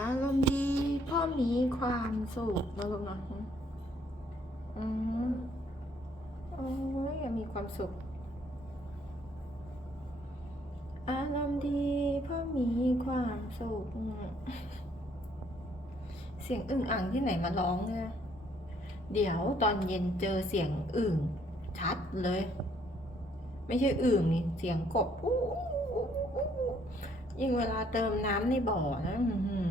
อารมณ์ดีพ่อมีความสุขนะลูกเนาะอืมโอ้ยอยมีความสุข อารมณ์ดีพ่อมีความสุข เสียงอึ่งอ่างที่ไหนมาร้องเนี่ยเดี๋ยวตอนเย็นเจอเสียงอึ่งชัดเลย ไม่ใช่อึ่งนี่เสียงกบอู้ยิ่งเวลาเติมน้ำในบ่อนะอื้อหือ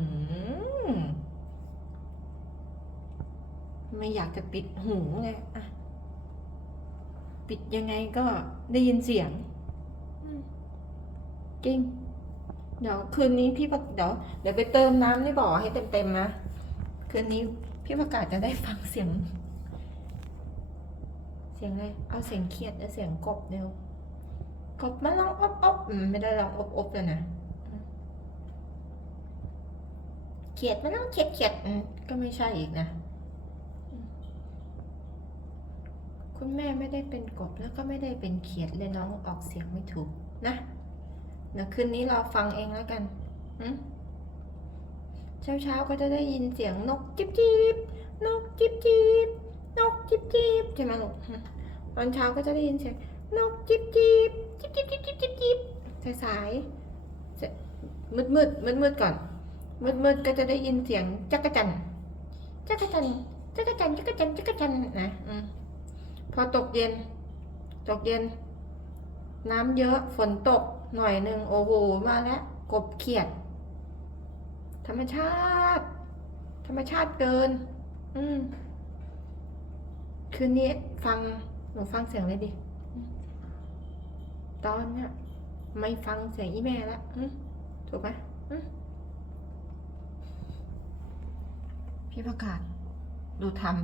ไม่อยากจะปิดหูเลยอะปิดยังไงก็ได้ยินเสียงอืมจริง เดี๋ยวคืนนี้พี่ประเดี๋ยวเดี๋ยวไปเติมน้ำในบ่อให้เต็มๆนะ คืนนี้พี่ประกาศจะได้ฟังเสียง เสียงอะไรเอาเสียงเขียดและเสียงกบเร็วกบมาลองอบอบอืมไม่ได้ลองอบอบเลยนะอืมเขียดมาลองเขียดเขียดอืมก็ไม่ใช่อีกนะอืม คุณแม่ไม่ได้เป็นกบแล้วก็ไม่ได้เป็นเขียดเลยน้องออกเสียงไม่ถูกนะเดี๋ยวคืนนี้เราฟังเองแล้วกันเช้าเช้าก็จะได้ยินเสียงนกจิบจิบนกจิบจิบนกจิบจิบใช่ไหมลูกตอนเช้าก็จะได้ยินเสียงนกจิบจิบจิบจิบจิบจิบจิบจิบสายสายมืดมืดมืดมืดก่อนมืดมืดก็จะได้ยินเสียงจักรจันจักรจันจักรจันจักรจันจักรจันนะอืม พอตกเย็น ตกเย็น น้ำเยอะฝนตกหน่อยหนึ่งโอ้โหมาแล้วกบเขียด ธรรมชาติ ธรรมชาติเกิน อืมคืนนี้ฟังหนูฟังเสียงเลยดิ ตอนเนี้ยไม่ฟังเสียงอีแม่ละถูกไหมพี่ประกาศดูทำ